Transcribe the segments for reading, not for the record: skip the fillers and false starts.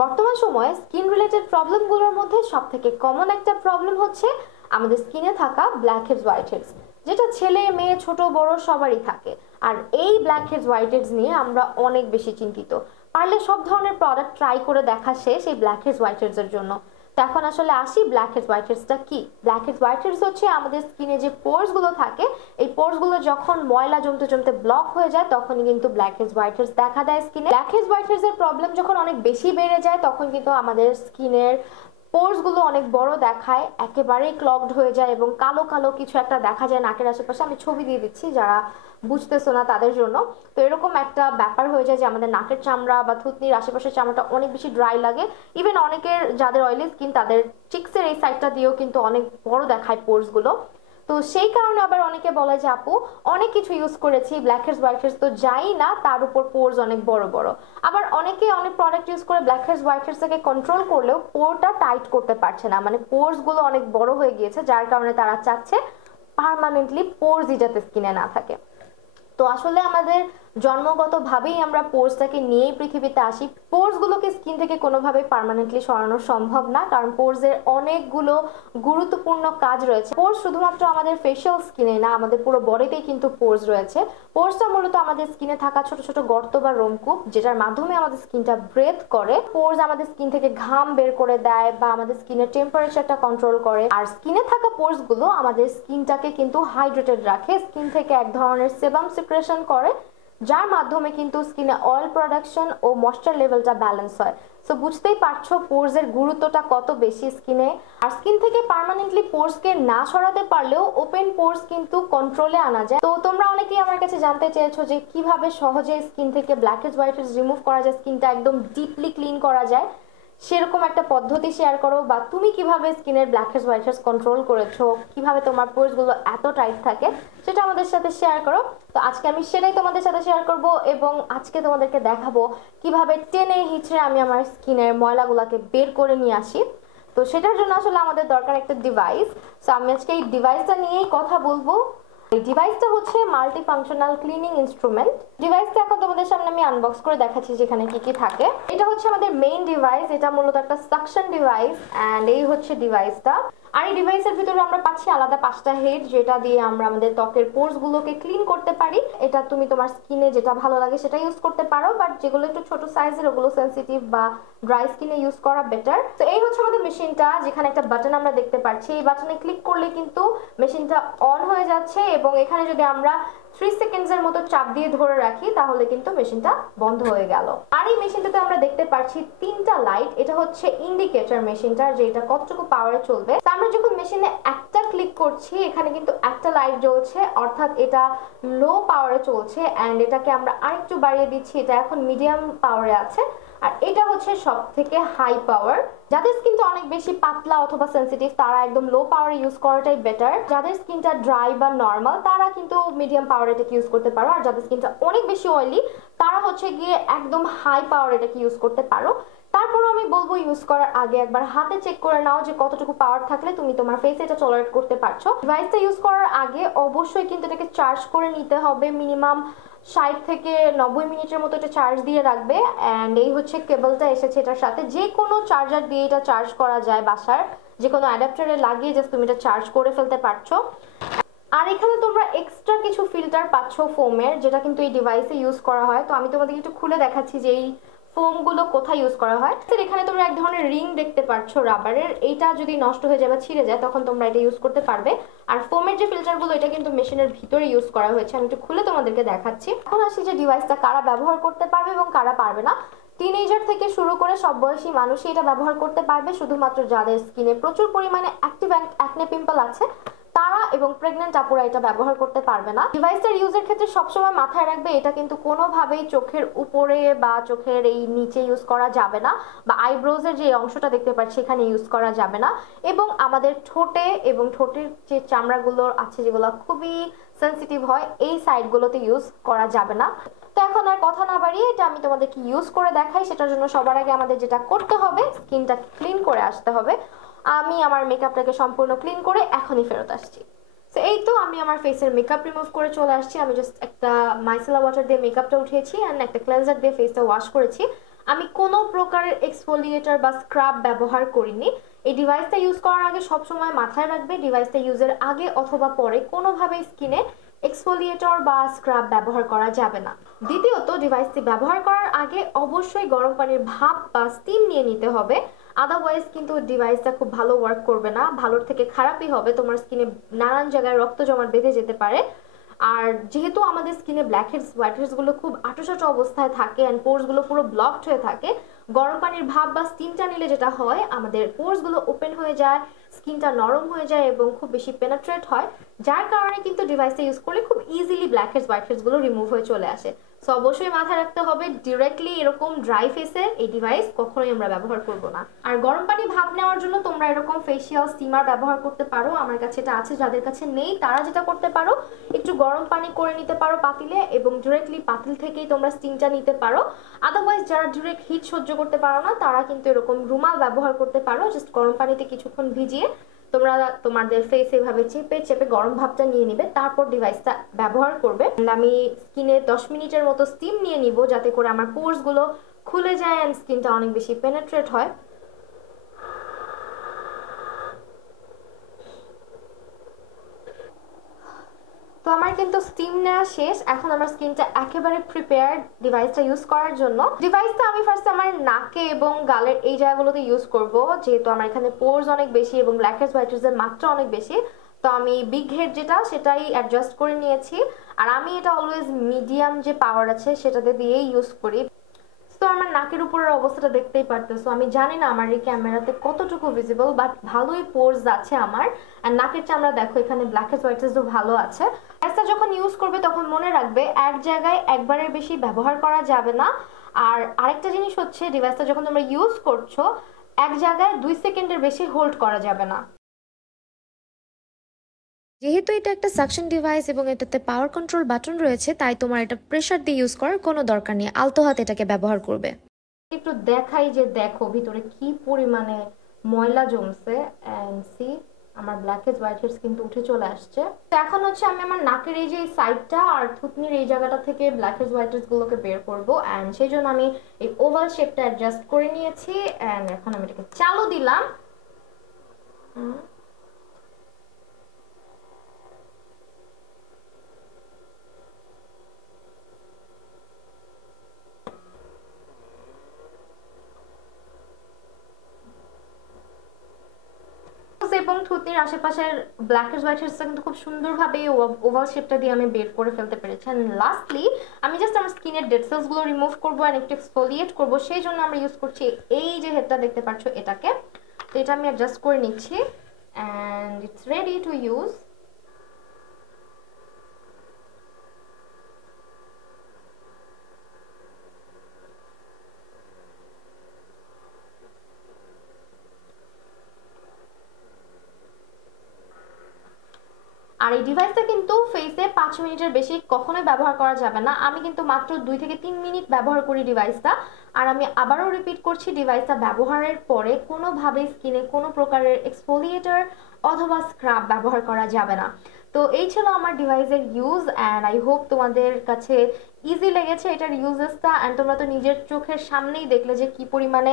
বর্তমান সময়ে skin related প্রবলেমগুলোর মধ্যে সবথেকে কমন একটা প্রবলেম হচ্ছে আমাদের স্কিনে থাকা ব্ল্যাক হেডস হোয়াইট হেডস, যেটা ছেলে মেয়ে ছোট বড় সবারই থাকে। আর এই ব্ল্যাক হেডস হোয়াইট হেডস নিয়ে আমরা অনেক বেশি চিন্তিত। পারলে সব ধরনের প্রোডাক্ট ট্রাই করে দেখা শেষ এই ব্ল্যাক হেডস হোয়াইট হেডস এর জন্য। তো এখন আসলে আসি ব্ল্যাক হেডস হোয়াইট হেডসটা কি। ব্ল্যাক হেডস হোয়াইট হেডস হচ্ছে আমাদের স্কিনে যে পোর্স গুলো থাকে, এই পোর্স গুলো যখন ময়লা জমতে জমতে ব্লক হয়ে যায় তখনই কিন্তু ব্ল্যাক হেডস হোয়াইট হেডস দেখা দেয় স্কিনে। ব্ল্যাক হেডস হোয়াইট হেডস এর প্রবলেম যখন অনেক বেশি বেড়ে যায় তখন কিন্তু আমাদের স্কিনের পোর্স গুলো অনেক বড় দেখায়, একেবারেই ক্লগড হয়ে যায় এবং কালো কালো কিছু একটা দেখা যায় নাকের আশেপাশে। আমি ছবি দিয়ে দিচ্ছি যারা বুঝতেছো না তাদের জন্য। তো এরকম একটা ব্যাপার হয়ে যায় যে আমাদের নাকের চামড়া বা থুতনির আশেপাশের চামড়াটা অনেক বেশি ড্রাই লাগে। ইভেন অনেকের যাদের অয়েলি স্কিন তাদের চিক্সের এই সাইডটা দিয়েও কিন্তু অনেক বড় দেখায় পোর্স গুলো। তো সেই কারণে আবার অনেকে বলে যে আপু অনেক কিছু ইউজ করেছি ব্ল্যাক হেডস হোয়াইট হেডস তো যাই না, তার উপর পোর্স অনেক বড় বড়। আবার অনেকে অনেক প্রোডাক্ট ইউজ করে ব্ল্যাক হেডস হোয়াইট হেডস থেকে কন্ট্রোল করলেও পোরটা টাইট করতে পারছে না, মানে পোর্স গুলো অনেক বড় হয়ে গিয়েছে, যার কারণে তারা চাচ্ছে পার্মানেন্টলি পোর্সই যাতে স্কিনে না থাকে। তো আসলে আমাদের জন্মগতভাবেই আমরা পোর্সটাকে নিয়েই পৃথিবীতে আসি। পোর্স গুলোকে স্কিন থেকে কোনোভাবে পার্মানেন্টলি সরানো সম্ভব না, কারণ পোর্স এর অনেকগুলো গুরুত্বপূর্ণ কাজ রয়েছে। পোর্স শুধুমাত্র আমাদের ফেশিয়াল স্কিনে না, আমাদের পুরো বডিতেই কিন্তু পোর্স রয়েছে। পোর্সটা মূলত আমাদের স্কিনে থাকা ছোট ছোট গর্ত বা রোমকূপ, যেটার মাধ্যমে আমাদের স্কিনটা ব্রেথ করে। পোর্স আমাদের স্কিন থেকে ঘাম বের করে দেয় বা আমাদের স্কিনের টেম্পারেচারটা কন্ট্রোল করে। আর স্কিনে থাকা পোর্স গুলো আমাদের স্কিনটাকে কিন্তু হাইড্রেটেড রাখে, স্কিন থেকে এক ধরনের সেবাম সিক্রেশন করে, যার মাধ্যমে কিন্তু স্কিনে অয়েল প্রোডাকশন ও ময়েশ্চার লেভেলটা ব্যালেন্স হয়। সো বুঝতেই পারছো পোর্স এর গুরুত্বটা কত বেশি স্কিনে। আর স্কিন থেকে পার্মানেন্টলি পোর্স কে না সরাতে পারলেও ওপেন পোর্স কিন্তু কন্ট্রোলে আনা যায়। তো তোমরা অনেকেই আমার কাছে জানতে চেয়েছো যে কিভাবে সহজে স্কিন থেকে blackheads whiteheads remove করা যায়, স্কিনটা একদম ডিপলি ক্লিন করা যায়। সেরকম একটা পদ্ধতি শেয়ার করো, বা তুমি কিভাবে স্কিনের blackheads whiteheads control করেছো, কিভাবে তোমার পোর্স গুলো এত টাইট থাকে, সেটা আমাদের সাথে শেয়ার করো। তো আজকে আমি সেটাই তোমাদের সাথে শেয়ার করব এবং আজকে তোমাদেরকে দেখাবো কিভাবে টেনে হিচড়ে আমি আমার স্কিনের ময়লাগুলোকে বের করে নিয়ে আসি। তো সেটার জন্য আসলে আমাদের দরকার একটা ডিভাইস। তো আমি আজকে এই ডিভাইসটা নিয়েই কথা বলবো। এই ডিভাইসটা হচ্ছে মাল্টি ফাংশনাল ক্লিনিং ইনস্ট্রুমেন্ট। ডিভাইসটা এখন তোমাদের সামনে আমি আনবক্স করে দেখাচ্ছি যেখানে কি কি থাকে। এটা হচ্ছে আমাদের মেইন ডিভাইস, এটা মূলত একটা সাকশন ডিভাইস এন্ড এই হচ্ছে ডিভাইসটা। আর এই ডিভাইসের ভিতরে আমরা পাচ্ছি আলাদা 5টা হেড, যেটা দিয়ে আমরা আমাদের ত্বকের পোর্স গুলোকে ক্লিন করতে পারি। এটা তুমি তোমার স্কিনে যেটা ভালো লাগে সেটা ইউজ করতে পারো, বাট যেগুলো একটু ছোট সাইজের ওগুলো সেনসিটিভ বা ড্রাই স্কিনে ইউজ করা বেটার। তো এই হচ্ছে আমাদের মেশিনটা, যেখানে একটা বাটন আমরা দেখতে পাচ্ছি। এই বাটনে ক্লিক করলে কিন্তু মেশিনটা অন হয়ে যাচ্ছে এবং এখানে যদি আমরা 3 সেকেন্ডসের মতো চাপ দিয়ে ধরে রাখি তাহলে কিন্তু মেশিনটা বন্ধ হয়ে গেল। আর এই মেশিনটাতে আমরা দেখতে পাচ্ছি 3টা লাইট। এটা হচ্ছে ইন্ডিকেটর মেশিনটার, যে এটা কতটুকু পাওয়ারে চলবে। তো আমরা যখন মেশিনে একটা ক্লিক করছি এখানে কিন্তু একটা লাইট জ্বলছে, অর্থাৎ এটা লো পাওয়ারে চলছে। এন্ড এটাকে আমরা আরেকটু বাড়িয়ে দিচ্ছি, এটা এখন মিডিয়াম পাওয়ারে আছে। আর এটা হচ্ছে সব থেকে হাই পাওয়ার। যাদের স্কিনটা অনেক বেশি পাতলা অথবা সেনসিটিভ তারা একদম লো পাওয়ারে ইউজ করাটাই বেটার। যাদের স্কিনটা ড্রাই বা নর্মাল তারা কিন্তু মিডিয়াম পাওয়ারে এটাকে ইউজ করতে পারো। আর যাদের স্কিনটা অনেক বেশি অয়েলি তারা হচ্ছে গিয়ে একদম হাই পাওয়ারে এটাকে ইউজ করতে পারো। তারপরও আমি বলবো ইউজ করার আগে একবার হাতে চেক করে নাও যে কতটুকু পাওয়ার থাকলে তুমি তোমার ফেসে এটা টলারেট করতে পারছো। ডিভাইসটা ইউজ করার আগে অবশ্যই কিন্তু এটাকে চার্জ করে নিতে হবে, মিনিমাম 60 থেকে 90 মিনিটের মতো এটা চার্জ দিয়ে রাখবে। অ্যান্ড এই হচ্ছে কেবলটা এসেছে এটার সাথে, যে কোনো চার্জার দিয়ে এটা চার্জ করা যায়, বাসার যে কোনো অ্যাডাপ্টারে লাগিয়ে জাস্ট তুমি এটা চার্জ করে ফেলতে পারছো। আর এখানে তোমরা এক্সট্রা কিছু ফিল্টার পাচ্ছ ফোমের, যেটা কিন্তু এই ডিভাইসে ইউজ করা হয়। তো আমি তোমাদেরকে একটু খুলে দেখাচ্ছি যে এই ফোম গুলো কোথায় ইউজ করা হয়। এখানে তোমরা এক ধরনের রিং দেখতে পাচ্ছ রাবারের, এইটা যদি নষ্ট হয়ে যায় বা ছিঁড়ে যায় তখন তোমরা এটা ইউজ করতে পারবে। আর ফোমের যে ফিল্টার গুলো এটা কিন্তু মেশিনের ভিতরে ইউজ করা হয়েছে। আমি একটু খুলে তোমাদেরকে দেখাচ্ছি। এখন আসি যে ডিভাইসটা কারা ব্যবহার করতে পারবে এবং কারা পারবে না। টিনেজার থেকে শুরু করে সব বয়সী মানুষই এটা ব্যবহার করতে পারবে, শুধুমাত্র যাদের স্কিনে প্রচুর পরিমাণে অ্যাক্টিভ অ্যাকনে পিম্পল আছে তারা এবং প্রেগন্যান্ট আপুরা এটা ব্যবহার করতে পারবে না। ডিভাইসটার ইউজের ক্ষেত্রে সবসময় মাথায় রাখবে এটা কিন্তু কোনোভাবেই চোখের উপরে বা চোখের এই নিচে ইউজ করা যাবে না, বা আইব্রোজের যে অংশটা দেখতে পাচ্ছি এখানে ইউজ করা যাবে না। এবং আমাদের ঠোঁটে এবং ঠোঁটের যে চামড়াগুলো আছে যেগুলো খুবই সেনসিটিভ হয় এই সাইডগুলোতে ইউজ করা যাবে না। তো এখন আর কথা না বাড়িয়ে এটা আমি তোমাদেরকে ইউজ করে দেখাই। সেটার জন্য সবার আগে আমাদের যেটা করতে হবে স্কিনটা ক্লিন করে আসতে হবে। আমি আমার মেকআপটাকে সম্পূর্ণ ক্লিন করে এখনই ফেরত আসছি। তো এই তো আমি আমার ফেসের মেকআপ রিমুভ করে চলে আসছি। আমি জাস্ট একটা মাইসেলা ওয়াটার দিয়ে মেকআপটা উঠিয়েছি অ্যান্ড একটা ক্লেন্সার দিয়ে ফেসটা ওয়াশ করেছি। আমি কোনো প্রকারের এক্সফোলিয়েটর বা স্ক্রাব ব্যবহার করিনি। এই ডিভাইসটা ইউজ করার আগে সবসময় মাথায় রাখবে ডিভাইসটা ইউজের আগে অথবা পরে কোনোভাবেই স্কিনে এক্সফোলিয়েটর বা স্ক্রাব ব্যবহার করা যাবে না। দ্বিতীয়ত, ডিভাইসটি ব্যবহার করার আগে অবশ্যই গরম পানির ভাপ বা স্টিম নিয়ে নিতে হবে। আদারওয়াইজ কিন্তু ডিভাইসটা খুব ভালো ওয়ার্ক করবে না, ভালোর থেকে খারাপই হবে, তোমার স্কিনে নানান জায়গায় রক্ত জমাট বেঁধে যেতে পারে। আর যেহেতু আমাদের স্কিনে ব্ল্যাকহেডস হোয়াইটহেডস গুলো খুব আঁটোসাঁটো অবস্থায় থাকে অ্যান্ড পোর্স গুলো পুরো ব্লকড হয়ে থাকে, গরম পানির ভাপ বা স্টিমটা নিলে যেটা হয় আমাদের পোর্স গুলো ওপেন হয়ে যায়, স্কিনটা নরম হয়ে যায় এবং খুব বেশি পেনেট্রেট হয়, যার কারণে কিন্তু ডিভাইসটা ইউজ করলে খুব ইজিলি ব্ল্যাকহেডস হোয়াইটহেডস গুলো রিমুভ হয়ে চলে আসে। সো অবশ্যই মাথায় রাখতে হবে ডিরেক্টলি এরকম ড্রাই ফেসে এই ডিভাইস কখনোই আমরা ব্যবহার করব না। আর গরম পানি ভাপ নেওয়ার জন্য তোমরা এরকম ফেসিয়াল স্টিমার ব্যবহার করতে পারো, আমার কাছে এটা আছে, যাদের কাছে নেই তারা যেটা করতে পারো একটু গরম পানি করে নিতে পারো পাতিলে এবং ডিরেক্টলি পাতিল থেকেই তোমরা স্টিমটা নিতে পারো। আদারওয়াইজ যারা ডিরেক্ট হিট সহ্য করতে পারো না তারা কিন্তু এরকম রুমাল ব্যবহার করতে পারো, জাস্ট গরম পানিতে কিছুক্ষণ ভিজিয়ে তোমরা তোমাদের ফেস এভাবে চেপে চেপে গরম ভাবটা নিয়ে নিবে, তারপর ডিভাইসটা ব্যবহার করবে। আমি স্কিনে 10 মিনিটের মতো স্টিম নিয়ে নিব যাতে করে আমার পোর্স গুলো খুলে যায় এন্ড স্কিনটা অনেক বেশি পেনেট্রেট হয়। তো আমার কিন্তু স্টিম নেওয়া শেষ, এখন আমার স্কিনটা একেবারে প্রিপেয়ার্ড ডিভাইসটা ইউজ করার জন্য। ডিভাইসটা আমি ফার্স্ট আমার নাকে এবং গালের এই জায়গাগুলোতে ইউজ করব, যেহেতু আমার এখানে পোর্স অনেক বেশি এবং ব্ল্যাকহেডস হোয়াইটহেডস এর মাত্রা অনেক বেশি। তো আমি বিগ হেড যেটা সেটাই অ্যাডজাস্ট করে নিয়েছি, আর আমি এটা অলওয়েজ মিডিয়াম যে পাওয়ার আছে সেটাতে দিয়েই ইউজ করি। তো আমার নাকের উপরের অবস্থাটা দেখতেই পারতেছো, আমি জানি না আমার এই ক্যামেরাতে কতটুকু ভিজিবল, বাট ভালোই পোর্স আছে আমার। আর নাকের চামড়া দেখো এখানে ব্ল্যাকহেডস হোয়াইটহেডস ভালো আছে। গ্যাসটা যখন ইউজ করবে তখন মনে রাখবে এক জায়গায় একবারের বেশি ব্যবহার করা যাবে না। আর আরেকটা জিনিস হচ্ছে ডিভাইসটা যখন তোমরা ইউজ করছো এক জায়গায় 2 সেকেন্ডের বেশি হোল্ড করা যাবে না। যেহেতু এটা একটা সাকশন ডিভাইস এবং এটাতে পাওয়ার কন্ট্রোল বাটন রয়েছে, তাই তোমার এটা প্রেসার দিয়ে ইউজ করার কোনো দরকার নেই, আলতো হাতে এটাকে ব্যবহার করবে। একটু দেখাই যে দেখো ভিতরে কি পরিমাণে ময়লা জমছে, এন্ড সি আমার ব্ল্যাকহেডস হোয়াইটহেডস কিন্তু উঠে চলে আসছে। তো এখন হচ্ছে আমি আমার নাকের এই যে সাইডটা আর থুতনির এই জায়গাটা থেকে ব্ল্যাকহেডস হোয়াইটহেডস গুলোকে বের করব, এন্ড সেই জন্য আমি এই ওভাল শেপটা অ্যাডজাস্ট করে নিয়েছি। এন্ড এখন আমি এটাকে চালু দিলাম। এবং থুতনির আশেপাশের ব্ল্যাকহেডস হোয়াইটহেডসটা কিন্তু খুব সুন্দরভাবে ওভাল শেপটা দিয়ে আমি বের করে ফেলতে পেরেছি। এন্ড লাস্টলি আমি জাস্ট আমার স্কিনের ডেড সেলস গুলো রিমুভ করবো এন্ড একটু এক্সফোলিয়েট করবো, সেই জন্য আমরা ইউজ করছি এই যে হেডটা দেখতে পাচ্ছ এটাকে। তো এটা আমি অ্যাডজাস্ট করে নিচ্ছি and it's ready to use. আর এই ডিভাইসটা কিন্তু ফেসে 5 মিনিটের বেশি কখনোই ব্যবহার করা যাবে না। আমি কিন্তু মাত্র 2 থেকে 3 মিনিট ব্যবহার করি ডিভাইসটা। আর আমি আবারও রিপিট করছি, ডিভাইসটা ব্যবহারের পরে কোনোভাবেই স্কিনে কোনো প্রকারের এক্সফোলিয়েটর অথবা স্ক্রাব ব্যবহার করা যাবে না। তো এই ছিল আমার ডিভাইসের ইউজ অ্যান্ড আই হোপ তোমাদের কাছে ইজি লেগেছে এটার ইউজেসটা। অ্যান্ড তোমরা তো নিজের চোখের সামনেই দেখলে যে কি পরিমাণে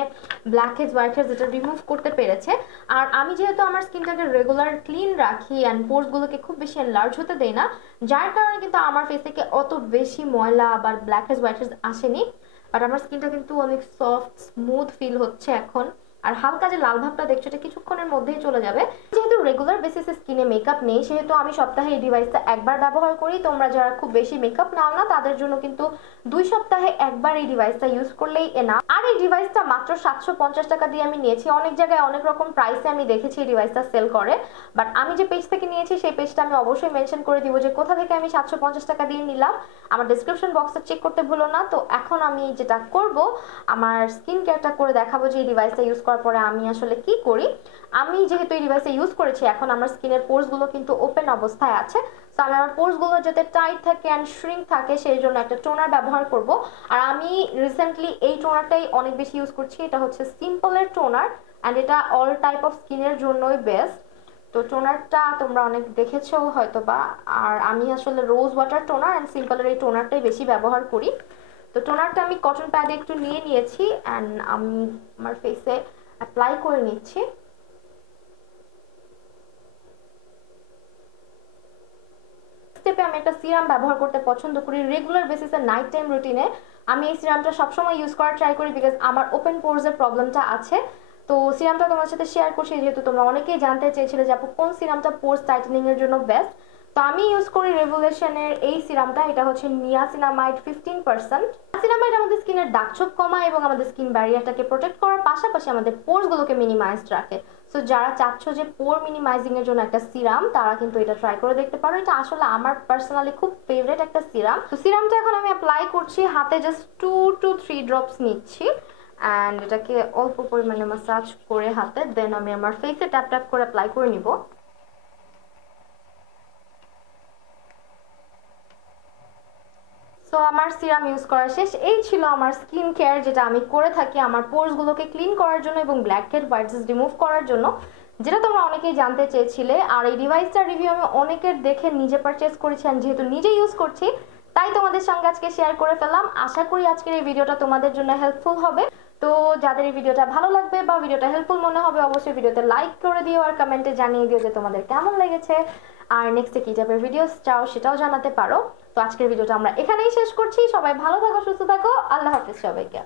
ব্ল্যাকহেডস হোয়াইটহেডস এটা রিমুভ করতে পেরেছে। আর আমি যেহেতু আমার স্কিনটাকে রেগুলার ক্লিন রাখি অ্যান্ড পোর্সগুলোকে খুব বেশি এনলার্জ হতে দেই না, যার কারণে কিন্তু আমার ফেস থেকে অত বেশি ময়লা আবার ব্ল্যাকহেডস হোয়াইটহেডস আসেনি। বাট আমার স্কিনটা কিন্তু অনেক সফট স্মুথ ফিল হচ্ছে এখন। আর হালকা যে লাল ভাবটা দেখছো এটা কিছুক্ষণের মধ্যেই চলে যাবে। যেহেতু রেগুলার বেসিসে স্কিনে মেকআপ নেই সেহেতু আমি সপ্তাহে এই ডিভাইসটা একবার ব্যবহার করি। তোমরা যারা খুব বেশি মেকআপ নাও না তাদের জন্য কিন্তু 2 সপ্তাহে একবার এই ডিভাইসটা ইউজ করলেই এনাফ। আর এই ডিভাইসটা মাত্র 750 টাকা দিয়ে আমি নিয়েছি। অনেক জায়গায় অনেক রকম প্রাইসে আমি দেখেছি এই ডিভাইসটা সেল করে, বাট আমি যে পেজ থেকে নিয়েছি সেই পেজটা আমি অবশ্যই মেনশন করে দিব যে কোথা থেকে আমি 750 টাকা দিয়ে নিলাম। আমার ডেসক্রিপশন বক্সে চেক করতে ভুলো না। তো এখন আমি যেটা করব আমার স্কিন কেয়ারটা করে দেখাবো যে এই ডিভাইসটা ইউজ করার পরে আমি আসলে কি করি। আমি যেহেতু এই ডিভাইসটা ইউজ করেছি এখন আমার স্কিনের পোর্সগুলো কিন্তু ওপেন অবস্থায় আছে। তো আমি আমার পোর্সগুলো যাতে টাইট থাকে অ্যান্ড শ্রিঙ্ক থাকে সেই জন্য একটা টোনার ব্যবহার করব। আর আমি রিসেন্টলি এই টোনারটাই অনেক বেশি ইউজ করছি, এটা হচ্ছে সিম্পলের টোনার অ্যান্ড এটা অল টাইপ অফ স্কিনের জন্যই বেস্ট। তো টোনারটা তোমরা অনেক দেখেছো হয়তো বা, আর আমি আসলে রোজ ওয়াটার টোনার অ্যান্ড সিম্পলের এই টোনারটাই বেশি ব্যবহার করি। তো টোনারটা আমি কটন প্যাডে একটু নিয়ে নিয়েছি অ্যান্ড আমি আমার ফেসে অ্যাপ্লাই করে নিচ্ছি। স্টেপে আমি একটা সিরাম ব্যবহার করতে পছন্দ করি রেগুলার বেসিসে, নাইট টাইম রুটিনে আমি এই সিরামটা সবসময় ইউজ করার ট্রাই করি বিকজ আমার ওপেন পোরসের প্রবলেমটা আছে। তো সিরামটা তোমার সাথে শেয়ার করছি যেহেতু তোমরা অনেকেই জানতে চেয়েছিলে যে আপু কোন সিরামটা পোরস টাইটেনিং এর জন্য বেস্ট। তো আমি ইউজ করি রেভুলেশনের এই সিরামটা, এটা হচ্ছে নিয়াসিনামাইড 15%। নিয়াসিনামাইড আমাদের স্কিনের দাগছোপ কমায় এবং আমাদের স্কিন ব্যারিয়ারটাকে প্রোটেক্ট করার পাশাপাশি আমাদের পোরসগুলোকে মিনিমাইজড রাখে। সো যারা চাচ্ছ যে পোর মিনিমাইজিং এর জন্য একটা সিরাম তারা কিন্তু এটা ট্রাই করে দেখতে পারো। এটা আসলে আমার পার্সোনালি খুব ফেভারিট একটা সিরাম। তো সিরামটা এখন আমি অ্যাপ্লাই করছি, হাতে জাস্ট 2 to 3 ড্রপস নিচ্ছি অ্যান্ড এটাকে অল্প পরিমাণে ম্যাসাজ করে হাতে দেন আমি আমার ফেসে ট্যাপ ট্যাপ করে অ্যাপ্লাই করে নিব। সো আমার সিরাম ইউজ করা শেষ। এই ছিল আমার স্কিন কেয়ার যেটা আমি করে থাকি আমার পোরসগুলোকে ক্লিন করার জন্য এবং ব্ল্যাকহেড হোয়াইটস রিমুভ করার জন্য, যেটা তোমরা অনেকেই জানতে চেয়েছিলে। আর এই ডিভাইসটার রিভিউ আমি অনেকের দেখে নিজে পারচেস করেছি আর যেহেতু নিজে ইউজ করছি তাই তোমাদের সঙ্গে আজকে শেয়ার করে ফেললাম। আশা করি আজকের এই ভিডিওটা তোমাদের জন্য হেল্পফুল হবে। তো যাদের এই ভিডিওটা ভালো লাগবে বা ভিডিওটা হেল্পফুল মনে হবে অবশ্যই ভিডিওতে লাইক করে দিও আর কমেন্টে জানিয়ে দিও যে তোমাদের কেমন লেগেছে আর নেক্সটে কি টাইপের ভিডিও চাও সেটাও জানাতে পারো। তো আজকের ভিডিওটা আমরা এখানেই শেষ করছি। সবাই ভালো থাকো, সুস্থ থাকো, আল্লাহ হাফেজ সবাইকে।